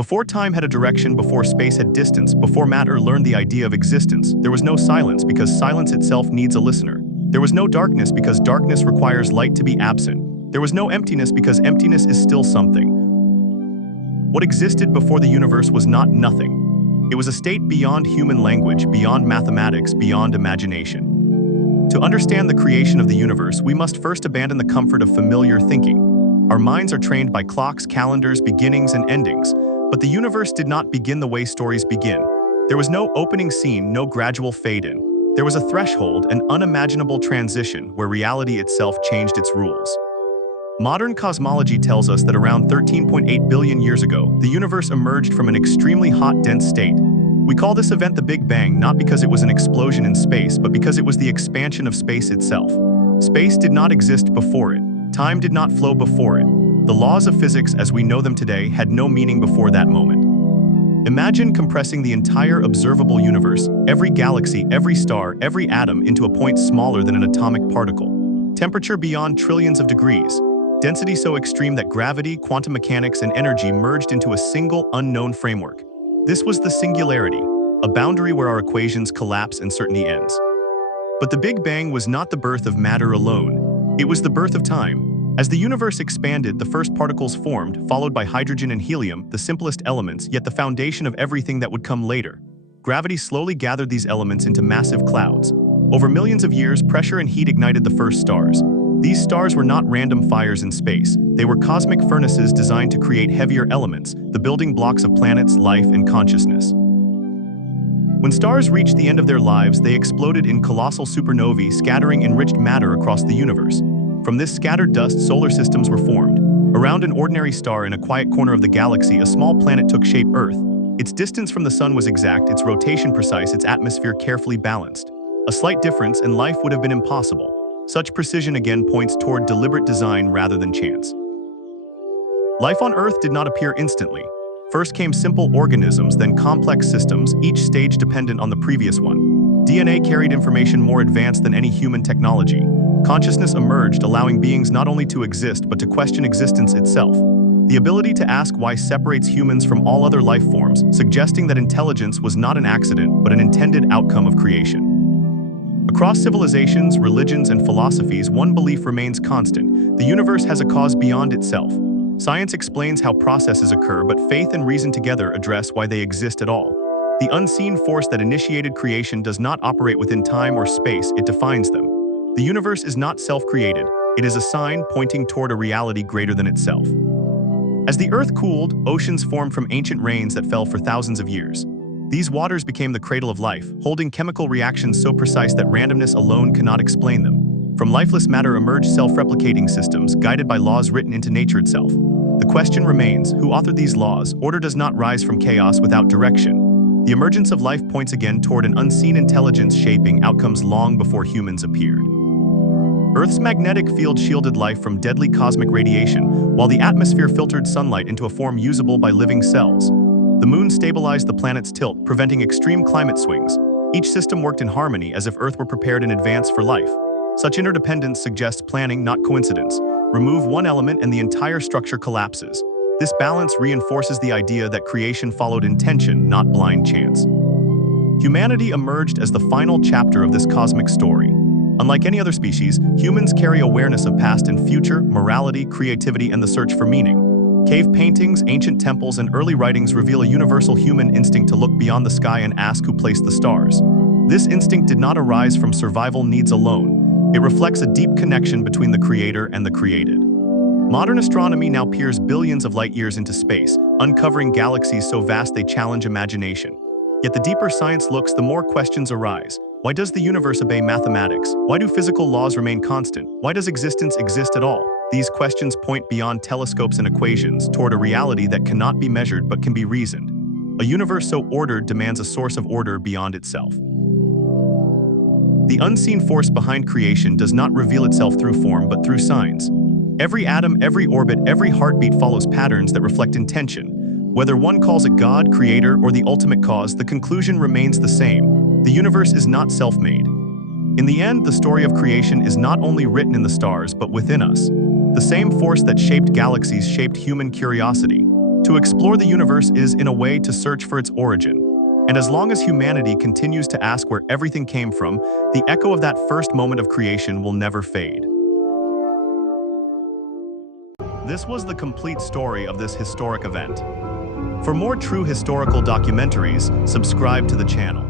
Before time had a direction, before space had distance, before matter learned the idea of existence, there was no silence because silence itself needs a listener. There was no darkness because darkness requires light to be absent. There was no emptiness because emptiness is still something. What existed before the universe was not nothing. It was a state beyond human language, beyond mathematics, beyond imagination. To understand the creation of the universe, we must first abandon the comfort of familiar thinking. Our minds are trained by clocks, calendars, beginnings, and endings. But the universe did not begin the way stories begin. There was no opening scene, no gradual fade-in. There was a threshold, an unimaginable transition where reality itself changed its rules. Modern cosmology tells us that around 13.8 billion years ago, the universe emerged from an extremely hot, dense state. We call this event the Big Bang not because it was an explosion in space, but because it was the expansion of space itself. Space did not exist before it. Time did not flow before it. The laws of physics as we know them today had no meaning before that moment. Imagine compressing the entire observable universe, every galaxy, every star, every atom into a point smaller than an atomic particle. Temperature beyond trillions of degrees. Density so extreme that gravity, quantum mechanics, and energy merged into a single unknown framework. This was the singularity, a boundary where our equations collapse and certainty ends. But the Big Bang was not the birth of matter alone. It was the birth of time. As the universe expanded, the first particles formed, followed by hydrogen and helium, the simplest elements, yet the foundation of everything that would come later. Gravity slowly gathered these elements into massive clouds. Over millions of years, pressure and heat ignited the first stars. These stars were not random fires in space. They were cosmic furnaces designed to create heavier elements, the building blocks of planets, life, and consciousness. When stars reached the end of their lives, they exploded in colossal supernovae, scattering enriched matter across the universe. From this scattered dust, solar systems were formed. Around an ordinary star in a quiet corner of the galaxy, a small planet took shape: Earth. Its distance from the sun was exact, its rotation precise, its atmosphere carefully balanced. A slight difference and life would have been impossible. Such precision again points toward deliberate design rather than chance. Life on Earth did not appear instantly. First came simple organisms, then complex systems, each stage dependent on the previous one. DNA carried information more advanced than any human technology. Consciousness emerged, allowing beings not only to exist but to question existence itself. The ability to ask why separates humans from all other life forms, suggesting that intelligence was not an accident but an intended outcome of creation. Across civilizations, religions, and philosophies, one belief remains constant: the universe has a cause beyond itself. Science explains how processes occur, but faith and reason together address why they exist at all. The unseen force that initiated creation does not operate within time or space, it defines them. The universe is not self-created, it is a sign pointing toward a reality greater than itself. As the Earth cooled, oceans formed from ancient rains that fell for thousands of years. These waters became the cradle of life, holding chemical reactions so precise that randomness alone cannot explain them. From lifeless matter emerged self-replicating systems, guided by laws written into nature itself. The question remains, who authored these laws? Order does not rise from chaos without direction. The emergence of life points again toward an unseen intelligence shaping outcomes long before humans appeared. Earth's magnetic field shielded life from deadly cosmic radiation, while the atmosphere filtered sunlight into a form usable by living cells. The moon stabilized the planet's tilt, preventing extreme climate swings. Each system worked in harmony as if Earth were prepared in advance for life. Such interdependence suggests planning, not coincidence. Remove one element and the entire structure collapses. This balance reinforces the idea that creation followed intention, not blind chance. Humanity emerged as the final chapter of this cosmic story. Unlike any other species, humans carry awareness of past and future, morality, creativity, and the search for meaning. Cave paintings, ancient temples, and early writings reveal a universal human instinct to look beyond the sky and ask who placed the stars. This instinct did not arise from survival needs alone. It reflects a deep connection between the creator and the created. Modern astronomy now peers billions of light years into space, uncovering galaxies so vast they challenge imagination. Yet the deeper science looks, the more questions arise. Why does the universe obey mathematics? Why do physical laws remain constant? Why does existence exist at all? These questions point beyond telescopes and equations toward a reality that cannot be measured but can be reasoned. A universe so ordered demands a source of order beyond itself. The unseen force behind creation does not reveal itself through form but through signs. Every atom, every orbit, every heartbeat follows patterns that reflect intention. Whether one calls it God, creator, or the ultimate cause, the conclusion remains the same. The universe is not self-made. In the end, the story of creation is not only written in the stars but within us. The same force that shaped galaxies shaped human curiosity. To explore the universe is, in a way, to search for its origin. And as long as humanity continues to ask where everything came from, the echo of that first moment of creation will never fade. This was the complete story of this historic event. For more true historical documentaries, subscribe to the channel.